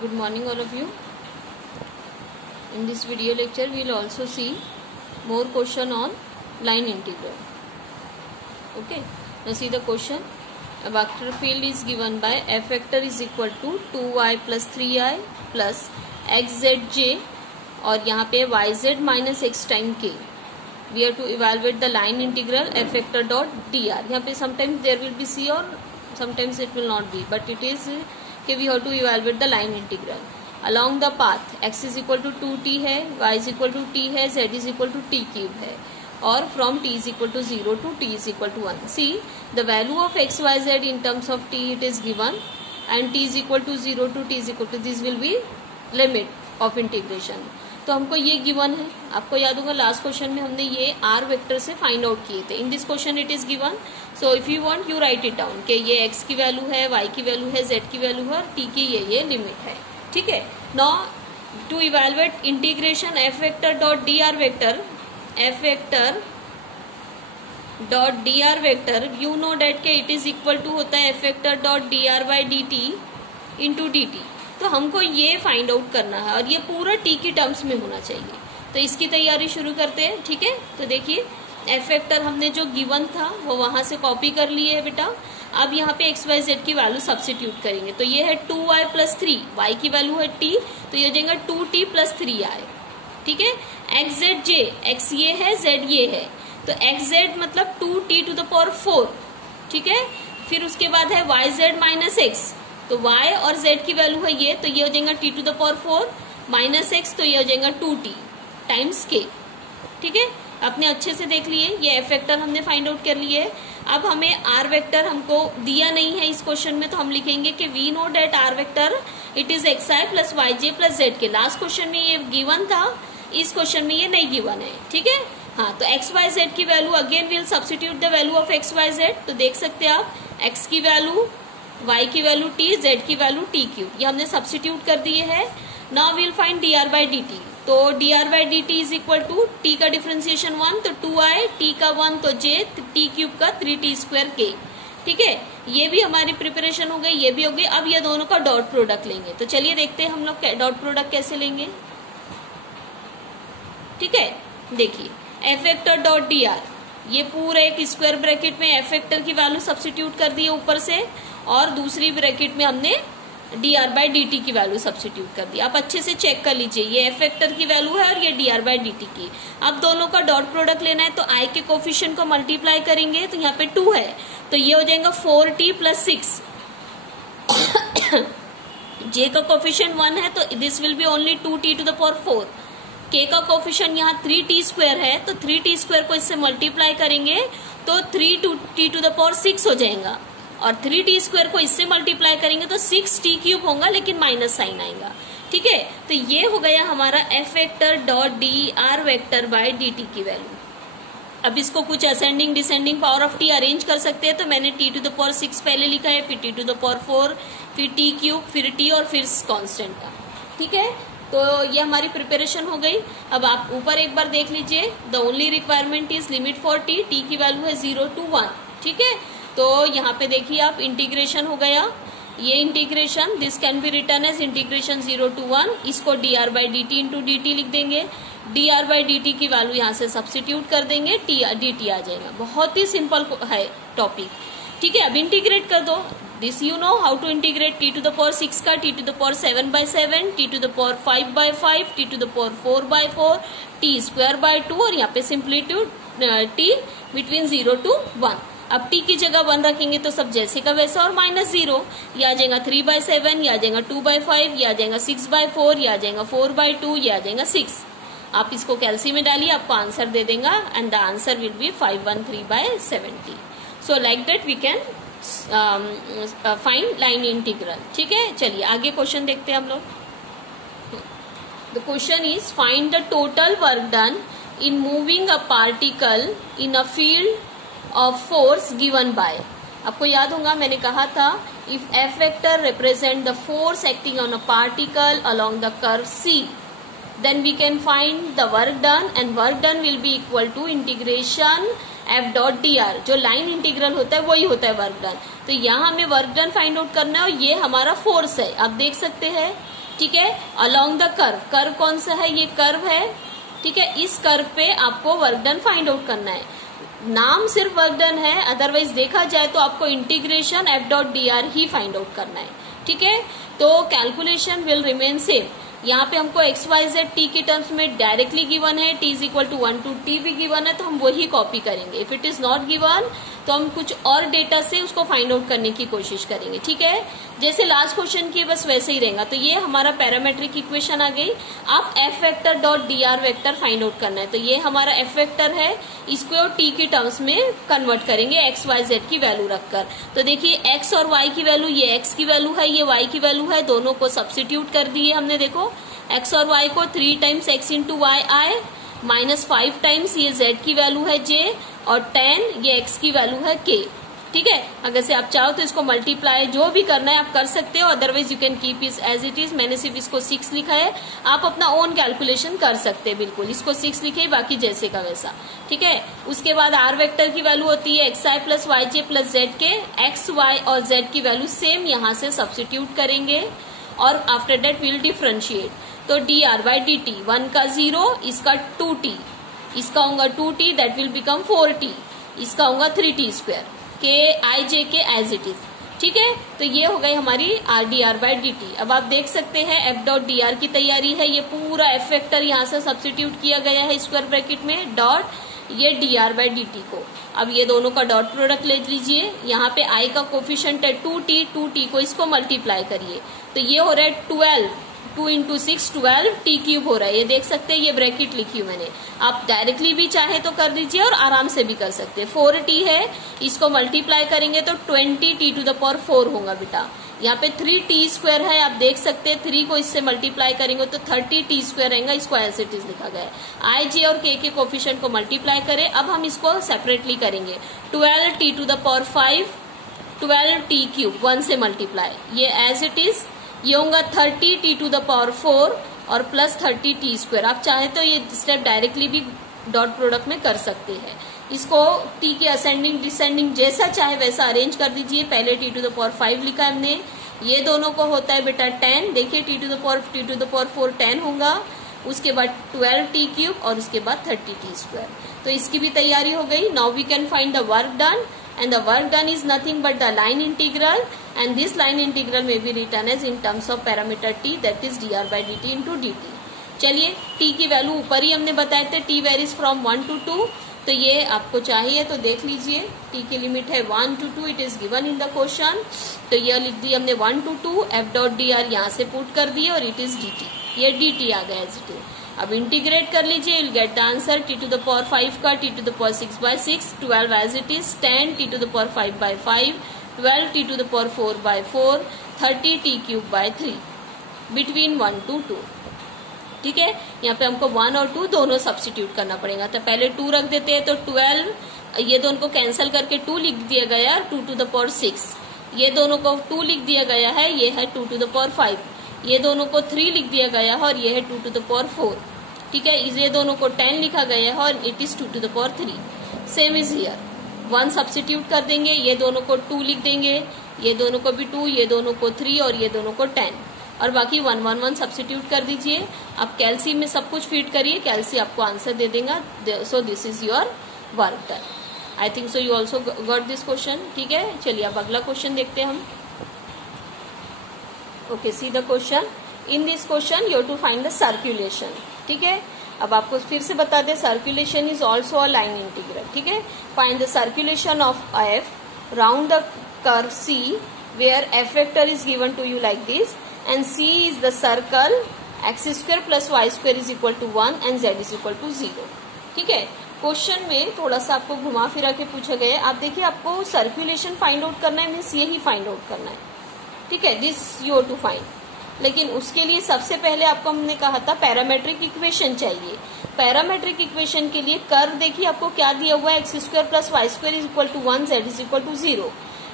Good morning all of you. In this video lecture we will also see more question on line integral. Okay, now see the question. A vector field is given by f vector is equal to 2y plus 3i plus xzj और यहाँ पे yz minus x time k. We have to evaluate the line integral f vector dot dr. यहाँ पे sometimes there will be c or sometimes it will not be, but it is कि we have to evaluate the line integral along the path x is equal to 2t है, y is equal to t है, z is equal to t cube है और from t is equal to 0 to t is equal to 1. See the value of x y z in terms of t it is given and t is equal to 0 to t is equal to this will be limit of integration. तो हमको ये given है, आपको याद होगा last question में हमने ये आर वेक्टर से फाइंड आउट किए थे. इन this question it is given, so if you want you right it down कि ये एक्स की वैल्यू है, वाई की वैल्यू है, जेड की वैल्यू है और टी की ये लिमिट है. ठीक है. Now to evaluate integration F vector dot D R vector, F vector dot D R vector you know that के इट इज इक्वल टू होता है F vector dot D are by D T into D T. तो हमको ये find out करना है और ये पूरा टी की टर्म्स में होना चाहिए. तो इसकी तैयारी शुरू करते हैं. ठीक है. तो देखिए एफ वेक्टर हमने जो गिवन था वो वहां से कॉपी कर लिए है बेटा. अब यहाँ पे एक्स वाई जेड की वैल्यू सब्स्टिट्यूट करेंगे. तो ये है 2y प्लस 3, वाई की वैल्यू है t, तो ये हो जाएगा 2t प्लस 3i. ठीक है. एक्स जेड जे, एक्स ये है, जेड ये है, तो एक्स जेड मतलब 2t टू द पावर 4. ठीक है. फिर उसके बाद है वाई जेड माइनस एक्स, तो y और z की वैल्यू है ये, तो ये हो जाएगा t to the power 4 minus X, तो ये हो जाएगा 2t टाइम्स k. ठीक है. आपने अच्छे से देख लिए, ये f वेक्टर हमने फाइंड आउट कर लिए. अब हमें r वेक्टर हमको दिया नहीं है इस क्वेश्चन में, तो हम लिखेंगे कि we know that r vector it is xi plus yj plus z K. Last question में ये गिवन था, इस क्वेश्चन में ये नहीं गिवन है. ठीक है. हाँ, तो एक्स वाई जेड की value again will substitute the value of X Y Z. तो देख सकते हैं आप x की वैल्यू, y की वैल्यू t, z की वैल्यू t क्यूब, ये हमने सब्स्टिट्यूट कर दिए है. Now will find dr by dt. तो dr by dt is equal to t का डिफरेंशिएशन 1 तो 2i, t का 1 तो j, t क्यूब का 3t स्क्वायर k. ठीक है. ये भी हमारी प्रिपरेशन हो गई, ये भी हो गई. अब ये दोनों का डॉट प्रोडक्ट लेंगे. तो चलिए देखते हैं हम लोग डॉट प्रोडक्ट कैसे लेंगे. ठीक है. देखिए एफ वेक्टर डॉट dr, ये पूरा एक स्क्वायर ब्रैकेट में एफ वेक्टर की वैल्यू सब्स्टिट्यूट कर दी है ऊपर से और दूसरी ब्रैकेट में हमने dr बाई dt की वैल्यू सब्स्टिट्यूट कर दी. आप अच्छे से चेक कर लीजिए, ये एफ वेक्टर की वैल्यू है और ये dr बाई dt की. अब दोनों का डॉट प्रोडक्ट लेना है, तो i के कोफिशिएंट को मल्टीप्लाई करेंगे, तो यहाँ पे 2 है, तो ये हो जाएगा 4t प्लस 6. j का कोफिशिएंट 1 है, तो this will be only 2t to the power 4. k का कोफिशिएंट यहाँ 3t स्क्वायर है, तो 3t स्क्वायर को इससे मल्टीप्लाई करेंगे तो 3t टू द पावर 6 हो जाएगा और 3t स्क्वायर को इससे मल्टीप्लाई करेंगे तो 6t क्यूब होगा, लेकिन माइनस साइन आएगा. ठीक है. तो ये हो गया हमारा F vector dot D R vector by D T की वैल्यू. अब इसको कुछ ascending descending power of T arrange कर सकते हैं. तो मैंने t टू द पावर 6 पहले लिखा है, फिर t टू द पावर 4, फिर t क्यूब, फिर t और फिर कॉन्स्टेंट का. ठीक है. तो ये हमारी प्रिपरेशन हो गई. अब आप ऊपर एक बार देख लीजिए, the only requirement is limit for t, t की वैल्यू है 0 to 1. ठीक है. तो यहाँ पे देखिए आप इंटीग्रेशन हो गया. ये integration this can be return as integration 0 to 1. इसको dr by dt into dt लिख देंगे. dr बाई dt की वैल्यू यहाँ से सब्स्टिट्यूट कर देंगे, dt आ जाएगा. बहुत ही सिंपल है टॉपिक. ठीक है. अब इंटीग्रेट कर दो. This you know how to integrate t to the power 6 का t to the power 7 by 7, t to the power 5 by 5, t to the power 4 by 4, t square by 2 और यहाँ पे सिंप्लीट्यूड t बिटवीन 0 to 1. अब t की जगह 1 रखेंगे तो सब जैसे का वैसा और माइनस 0. ये आ जाएगा 3 बाई 7, ये आ जाएगा 2 बाई 5, ये आ जाएगा 6 बाई 4, ये आ जाएगा 4 बाई 2, ये आ जाएगा 6. आप इसको कैलसी में डालिए, आपको आंसर दे देगा and the answer will be 513 by 70. So like that we can find line integral. ठीक है. चलिए आगे क्वेश्चन देखते हैं हम लोग. The question is find the total work done in moving a particle in a field of force given by. आपको याद होगा मैंने कहा था if F vector represent the force acting on a particle along the curve C, then we can find the work done and work done will be equal to integration f dot dr. जो line integral होता है वही होता है work done. तो यहाँ हमें work done find out करना है और ये हमारा फोर्स है. आप देख सकते हैं ठीक है, अलोंग द कर्व, कर्व कौन सा है, ये कर्व है, ठीक है, इस कर्व पे आपको वर्क डन फाइंड आउट करना है। नाम सिर्फ वर्क डन है, अदरवाइज देखा जाए तो आपको इंटीग्रेशन f.dr ही फाइंड आउट करना है, ठीक है। तो कैलकुलेशन विल रिमेन सेम। यहाँ पे हमको एक्स वाई जेड टी के टर्म्स में डायरेक्टली गिवन है, t is equal to 1 to t भी गिवन है, तो हम वही कॉपी करेंगे। If it is not given तो हम कुछ और डेटा से उसको फाइंड आउट करने की कोशिश करेंगे, ठीक है। जैसे लास्ट क्वेश्चन की बस वैसे ही रहेगा। तो ये हमारा पैरामेट्रिक इक्वेशन आ गई। आप F vector dot D R vector find out करना है। तो ये हमारा एफ वेक्टर है, इसको टी के टर्म्स में कन्वर्ट करेंगे एक्स वाई जेड की वैल्यू रखकर। तो देखिए एक्स और वाई की वैल्यू, ये एक्स की वैल्यू है, ये वाई की वैल्यू है, दोनों को सब्स्टिट्यूट कर दिए हमने। देखो एक्स और वाई को 3 टाइम्स एक्स इंटू वाई आए, -5 टाइम्स ये जेड की वैल्यू है जे, और 10 ये एक्स की वैल्यू है के, ठीक है। अगर से आप चाहो तो इसको मल्टीप्लाई जो भी करना है आप कर सकते हो, otherwise you can keep it as it is. मैंने सिर्फ इसको 6 लिखा है, आप अपना ओन कैलकुलेशन कर सकते हैं, बिल्कुल इसको 6 लिखे, बाकी जैसे का वैसा, ठीक है। उसके बाद आर वेक्टर की वैल्यू होती है x i plus Y J plus Z के, एक्स वाई और जेड की वैल्यू सेम यहाँ से सब्स्टिट्यूट करेंगे, और आफ्टर दैट विल डिफरेंशिएट। तो D R by D T, 1 का 0, इसका 2t, इसका होगा 2t, that will become 4t, इसका होगा 3t स्क्वायर, के आई जे के एज इट इज, ठीक है। तो ये हो गई हमारी R D R by D T. अब आप देख सकते हैं एफ डॉट डी आर की तैयारी है, ये पूरा एफ वेक्टर यहाँ से सब्स्टिट्यूट किया गया है स्क्वायर ब्रैकेट में, डॉट ये D R by D T को। अब ये दोनों का डॉट प्रोडक्ट ले लीजिए, यहाँ पे आई का कोफिशिएंट है 2t को इसको मल्टीप्लाई करिए, तो ये हो रहा है 12, 2 इंटू 6 12 टी क्यूब हो रहा है। ये देख सकते हैं, ये ब्रैकेट लिखी हूं मैंने, आप डायरेक्टली भी चाहे तो कर दीजिए और आराम से भी कर सकते हैं। 4t है, इसको मल्टीप्लाई करेंगे तो 20 t टू द पावर 4 होगा बेटा। यहाँ पे 3t स्क्वायर है, आप देख सकते हैं 3 को इससे मल्टीप्लाई करेंगे तो 30t स्क्वायर रहेगा, इसको एज इट इज लिखा गया है। आई जे और के कोफिशिएंट को मल्टीप्लाई करें। अब हम इसको सेपरेटली करेंगे, 12t to the power 5, 12t cube 1 से मल्टीप्लाई, ये एज इट इज, ये होगा 30t टू द पावर 4 और प्लस 30t स्क्वायर। आप चाहे तो ये स्टेप डायरेक्टली भी डॉट प्रोडक्ट में कर सकते हैं। इसको t के असेंडिंग डिसेंडिंग जैसा चाहे वैसा अरेंज कर दीजिए। पहले t टू द पावर 5 लिखा हमने, ये दोनों को होता है बेटा 10, देखिए t टू द पावर 4 10 होगा, उसके बाद 12t क्यूब और उसके बाद 30t स्क्वायर। तो इसकी भी तैयारी हो गई। Now we can find the work done, and the work done is nothing but the line integral, and this line integral may be written as in terms of parameter t, that is dr by dt into dt। चलिए t की value ऊपर ही हमने बताए थे, t varies from 1 to 2, तो ये आपको चाहिए तो देख लीजिए, t की लिमिट है 1 to 2, it is given in the question. तो ये लिख दी हमने 1 to 2, F dot D R यहाँ से पुट कर दिए और इट इज dt, ये dt आ गया एज इट इज। अब इंटीग्रेट कर लीजिए, will get the answer t to the power 5 का t to the power 6 by 6, 12 as it is, 10 t to the power 5 by 5, 12 t to the power 4 by 4, 30 t cube by 3, between 1 to 2, ठीक है। यहाँ पे हमको 1 और 2 दोनों substitute करना पड़ेगा। तो पहले 2 रख देते हैं, तो 12, ये दोनों को कैंसिल करके 2 लिख दिया गया, 2 टू द पावर 6, ये दोनों को 2 लिख दिया गया है, ये है 2 टू द पावर 5, ये दोनों को 3 लिख दिया गया है और ये है 2 टू द पावर 4, ठीक है। ये दोनों को 10 लिखा गया है और it is 2 to the power 3। Same is here, 1 substitute कर देंगे, ये दोनों को 2 लिख देंगे, ये दोनों को भी 2, ये दोनों को 3 और ये दोनों को 10, और बाकी 1 1 1 सब्स्टिट्यूट कर दीजिए। अब कैल्सी में सब कुछ फीड करिए, कैल्सी आपको आंसर दे देगा। So this is your work done. I think so you also got this question, ठीक है। चलिए अब अगला क्वेश्चन देखते हैं हम। Okay, see the question. In this question you have to find the circulation, ठीक है। अब आपको फिर से बता दें, circulation is also a line integral, ठीक है। Find the circulation of F round the curve C where F vector is given to you like this, and C is the circle, X square plus Y square is equal to 1 and Z is equal to 0, ठीक है। Question में थोड़ा सा आपको घुमा फिरा के पूछा गया है। आप देखिए, आपको सर्कुलेशन फाइंड आउट करना है, मीन्स यही फाइंड आउट करना है, ठीक है, this you have to find. लेकिन उसके लिए सबसे पहले आपको हमने कहा था पैरामेट्रिक इक्वेशन चाहिए। पैरामेट्रिक इक्वेशन के लिए कर्व देखिए आपको क्या दिया हुआ है, X square plus Y square is equal to 1, Z is equal to 0,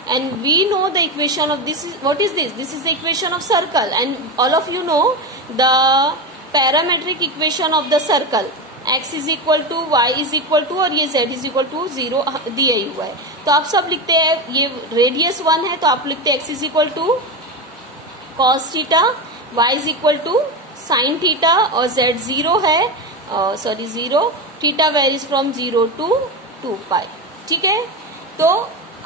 and we know the equation of this is, what is this? This is the equation of circle, and all of you know the parametric equation of the circle, x is equal to y is equal to और ये z is equal to 0 दिया ही हुआ है। तो आप सब लिखते हैं, ये रेडियस 1 है तो आप लिखते हैं x is equal to cos theta, y is equal to sine theta और z 0 है, sorry 0, theta varies from 0 to 2 pi. ठीक है, तो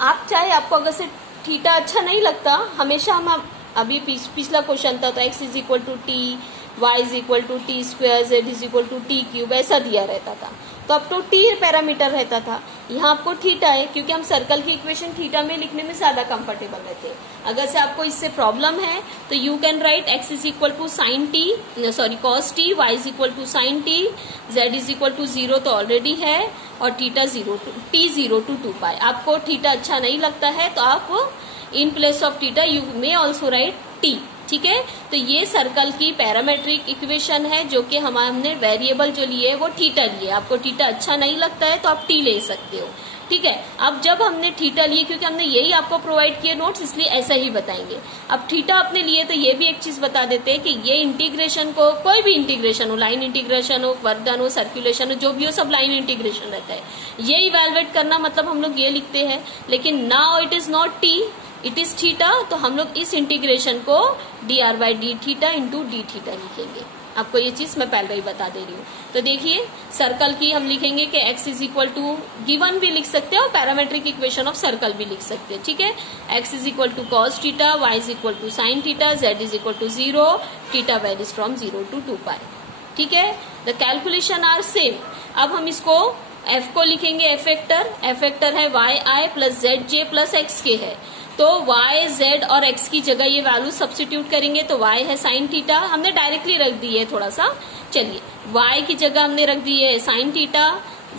आप चाहे आपको अगर से थीटा अच्छा नहीं लगता, हमेशा हम अभी पिछला क्वेश्चन था तो x is equal to t, y is equal to t square, z is equal to t cube, ऐसा दिया रहता था। तो अब तो टी पैरामीटर रहता था, यहाँ आपको थीटा है, क्योंकि हम सर्कल की इक्वेशन थीटा में लिखने में ज्यादा कंफर्टेबल रहते हैं। अगर से आपको इससे प्रॉब्लम है तो you can write x is equal to sine t, sorry cos t, y is equal to sine t, z is equal to 0 तो ऑलरेडी है, और थीटा 0 टी 0 to 2 पाई। आपको थीटा अच्छा नहीं लगता है तो आप in place of theta you may also right T. ठीक है, तो ये सर्कल की पैरामेट्रिक इक्वेशन है, जो कि हमने वेरिएबल जो लिए है वो थीटा लिए। आपको थीटा अच्छा नहीं लगता है तो आप टी ले सकते हो। ठीक है, अब जब हमने थीटा लिए, क्योंकि हमने यही आपको प्रोवाइड किए नोट्स, इसलिए ऐसा ही बताएंगे। अब थीटा अपने लिए तो ये भी एक चीज बता देते हैं कि ये इंटीग्रेशन को, कोई भी इंटीग्रेशन हो, लाइन इंटीग्रेशन हो, वर्क डन हो, सर्कुलेशन हो, जो भी हो, सब लाइन इंटीग्रेशन रहता है। ये इवेलुएट करना मतलब हम लोग ये लिखते हैं, लेकिन now it is not T, it is theta, तो हम लोग इस इंटीग्रेशन को dr by D theta into D theta लिखेंगे। आपको ये चीज मैं पहले ही बता दे रही हूँ। तो देखिए, सर्कल की हम लिखेंगे कि x is equal to given भी लिख सकते हैं और पैरामेट्रिक इक्वेशन ऑफ सर्कल भी लिख सकते हैं। ठीक है, x is equal to cos theta, y is equal to sine theta, z is equal to 0, theta varies from 0 to 2 pi. ठीक है, द कैलकुलेशन आर सेम। अब हम इसको f को लिखेंगे f वेक्टर है y i plus Z J plus x के है, तो y, z और x की जगह ये वैल्यू सब्स्टिट्यूट करेंगे, तो y है साइन थीटा, हमने डायरेक्टली रख दी है थोड़ा सा। चलिए, y की जगह हमने रख दी है साइन थीटा,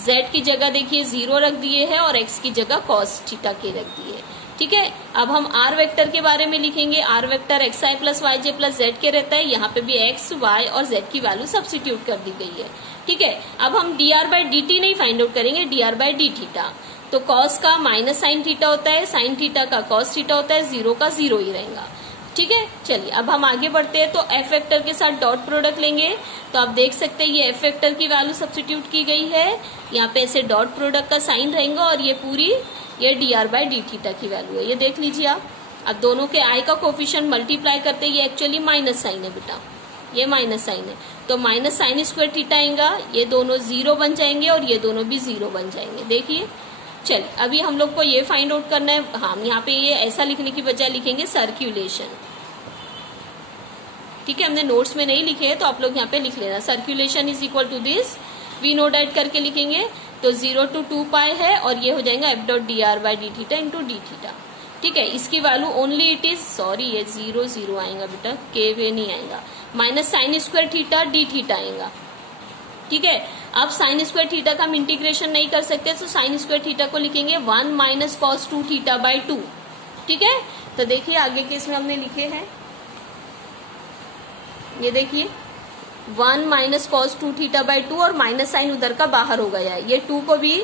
z की जगह देखिए 0 रख दिए है, और x की जगह कॉस थीटा के रख दिए। ठीक है, अब हम r वेक्टर के बारे में लिखेंगे। r vector xi plus Y जे प्लस जेड के रहता है, यहाँ पे भी x, y और z की वैल्यू सब्स्टिट्यूट कर दी गई है। ठीक है, अब हम dr बाई डी टी नहीं फाइंड आउट करेंगे, dr बाई डी थीटा। तो कॉस का माइनस साइन थीटा होता है, साइन थीटा का कॉस थीटा होता है, 0 का 0 ही रहेगा। ठीक है, चलिए अब हम आगे बढ़ते हैं। तो एफ वेक्टर के साथ डॉट प्रोडक्ट लेंगे, तो आप देख सकते हैं ये एफ वेक्टर की वैल्यू सब्स्टिट्यूट की गई है, यहाँ पे ऐसे डॉट प्रोडक्ट का साइन रहेगा, और ये पूरी ये dr बाई डी थीटा की वैल्यू है, ये देख लीजिए आप। अब दोनों के i का कोफिशिएंट मल्टीप्लाई करते हैं, ये एक्चुअली माइनस साइन है बेटा, ये माइनस साइन है, तो माइनस साइन स्क्वायर थीटा आएगा, ये दोनों 0 बन जाएंगे और ये दोनों भी 0 बन जाएंगे। देखिए, चलिए अभी हम लोग को ये फाइंड आउट करना है। हम यहाँ पे ये ऐसा लिखने की बजाय लिखेंगे सर्क्यूलेशन। ठीक है, हमने नोट्स में नहीं लिखे हैं तो आप लोग यहाँ पे लिख लेना, circulation is equal to this, we know that करके लिखेंगे, तो 0 to 2 पाई है, और ये हो जाएगा F dot D are by D theta into D theta. ठीक है, इसकी value only it is, sorry ये 0 0 आएगा बेटा, के वे नहीं आएगा, minus sine square theta D theta आएगा। ठीक है, अब साइन स्क्वायर थीटा का हम इंटीग्रेशन नहीं कर सकते, तो साइन स्क्वायर थीटा को लिखेंगे 1 माइनस कॉस 2 थीटा बाई 2। ठीक है, तो देखिए आगे के इसमें हमने लिखे हैं, ये देखिए 1 माइनस कॉस 2 थीटा बाई 2, और माइनस साइन उधर का बाहर हो गया है, ये 2 को भी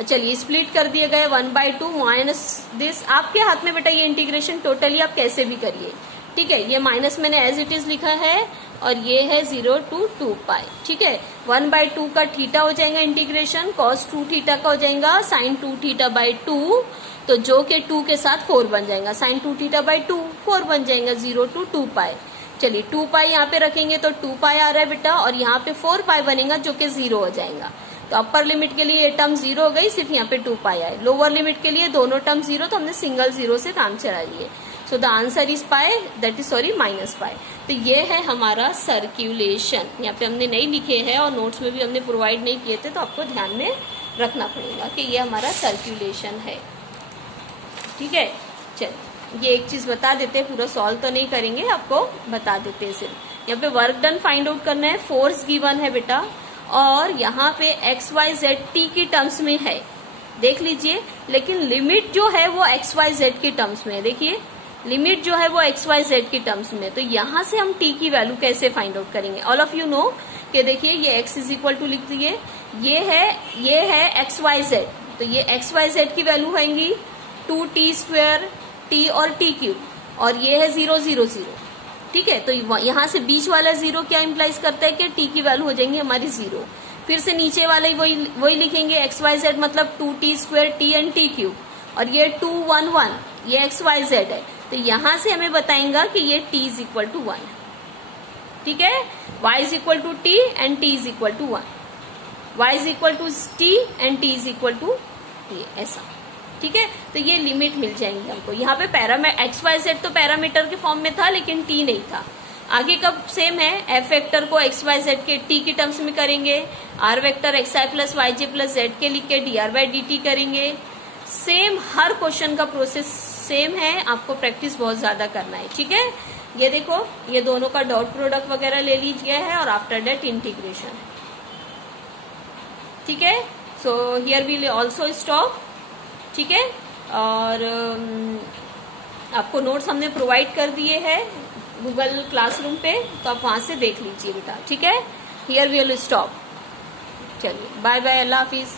चलिए स्प्लिट कर दिया गया 1/2 माइनस दिस। आपके हाथ में बेटा ये इंटीग्रेशन टोटली आप कैसे भी करिए। ठीक है, ये माइनस मैंने एज इट इज लिखा है, और ये है 0 to 2 पाई। ठीक है, 1/2 का थीटा हो जाएगा इंटीग्रेशन, कॉस 2 थीटा का हो जाएगा साइन 2 थीटा बाई 2, तो जो के 2 के साथ 4 बन जाएगा, साइन 2 थीटा बाई 2 4 बन जाएगा, 0 to 2 पाई। चलिए 2 पाई यहाँ पे रखेंगे तो 2 पाई आ रहा है बेटा, और यहाँ पे 4 पाई बनेगा जो कि 0 हो जाएगा। तो अपर लिमिट के लिए ये टर्म 0 हो गई, सिर्फ यहाँ पे 2 पाई आए। लोअर लिमिट के लिए दोनों टर्म 0, तो हमने सिंगल 0 से काम चला लिए। So the answer is pi, that is sorry minus pi. तो ये है हमारा सर्क्यूलेशन, यहाँ पे हमने नहीं लिखे हैं और नोट्स में भी हमने प्रोवाइड नहीं किए थे, तो आपको ध्यान में रखना पड़ेगा कि ये हमारा सर्क्यूलेशन है। ठीक है, चलिए ये एक चीज बता देते हैं, पूरा सॉल्व तो नहीं करेंगे, आपको बता देते हैं सिर्फ। यहाँ पे वर्क डन फाइंड आउट करना है, फोर्स गिवन है बेटा, और यहाँ पे एक्स वाई जेड टी की टर्म्स में है, देख लीजिए, लेकिन लिमिट जो है वो एक्स वाई जेड की टर्म्स में है। देखिए लिमिट जो है वो एक्स वाई जेड की टर्म्स में, तो यहाँ से हम टी की वैल्यू कैसे फाइंड आउट करेंगे। ऑल ऑफ यू नो कि देखिए ये x इज इक्वल टू लिख दिए, ये है एक्स वाई जेड, तो ये एक्स वाई जेड की वैल्यू होंगी 2t² t और t क्यूब, और ये है 0 0 0। ठीक है, तो यहाँ से बीच वाला 0 क्या इम्प्लाइज करता है कि t की वैल्यू हो जाएंगी हमारी 0। फिर से नीचे वाले वही लिखेंगे एक्स वाई जेड मतलब 2t² t and t cube, और ये 2 1 1 ये एक्स वाई जेड है, तो यहाँ से हमें बताएंगा कि ये t इज इक्वल टू 1। ठीक है, y is equal to t and t is equal to 1, y is equal to t and t is equal to ये, ऐसा। ठीक है, तो ये लिमिट मिल जाएंगी हमको। यहाँ पे एक्स वाई जेड तो पैरामीटर के फॉर्म में था लेकिन टी नहीं था। आगे कब सेम है, एफ वेक्टर को एक्स वाई जेड के टी की टर्म्स में करेंगे, r vector x i plus Y J plus Z k लिख के d are by D t करेंगे। सेम, हर क्वेश्चन का प्रोसेस सेम है, आपको प्रैक्टिस बहुत ज्यादा करना है। ठीक है, ये देखो, ये दोनों का डॉट प्रोडक्ट वगैरह ले लीजिए है और आफ्टर दैट इंटीग्रेशन। ठीक है, so here we also stop. ठीक है, और आपको नोट्स हमने प्रोवाइड कर दिए हैं गूगल क्लासरूम पे, तो आप वहां से देख लीजिए बेटा। ठीक है, हियर वी विल स्टॉप। चलिए, बाय बाय, अल्लाह हाफिज।